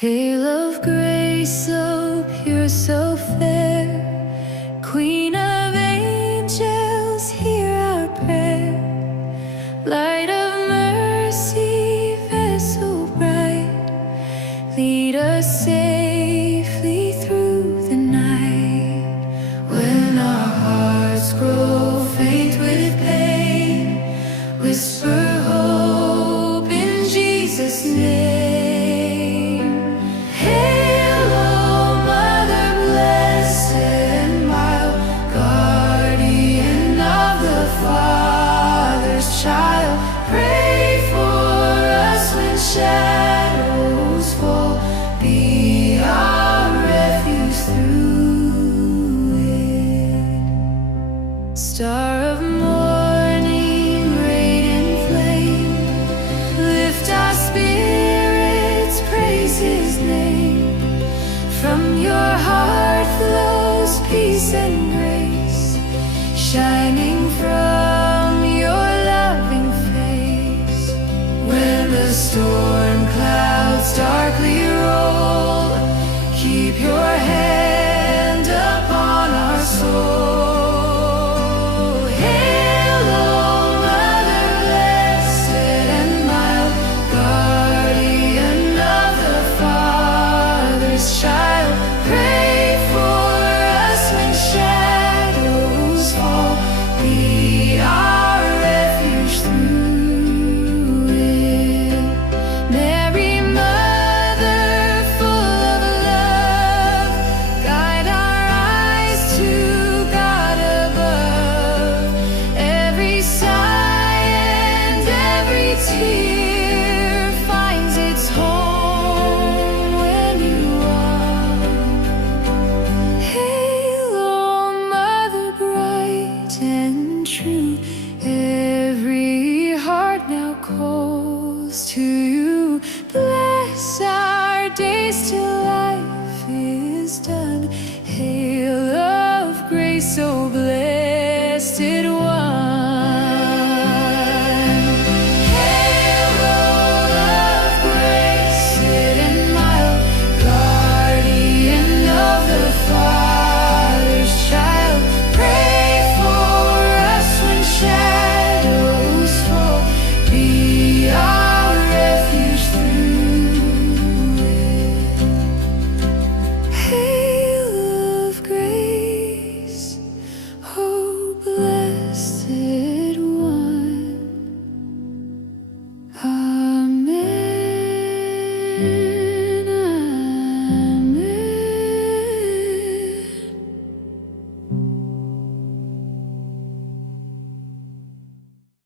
Hail of grace, so pure, so fair, Queen of angels, hear our prayer. Light of mercy, vessel bright, lead us safely through the night. When our hearts grow faint with pain, whisper hope in Jesus' name. Shadows fall, be our refuge through it. Star of morning, radiant flame, lift our spirits, praise His name. From your heart flows peace and grace, shining from your loving face. When the storm clouds darkly roll, keep your hand upon our soul. Hail, O Mother blessed and mild, guardian of the Father's child. Pray for us when shadows fall, be our refuge through it. Mary, Mother full of love, guide our eyes to God above. Every sigh and every tear finds its home when you are. Hail, O Mother bright and true, every heart now calls to you. Bless our days till life is done. Hail of grace, so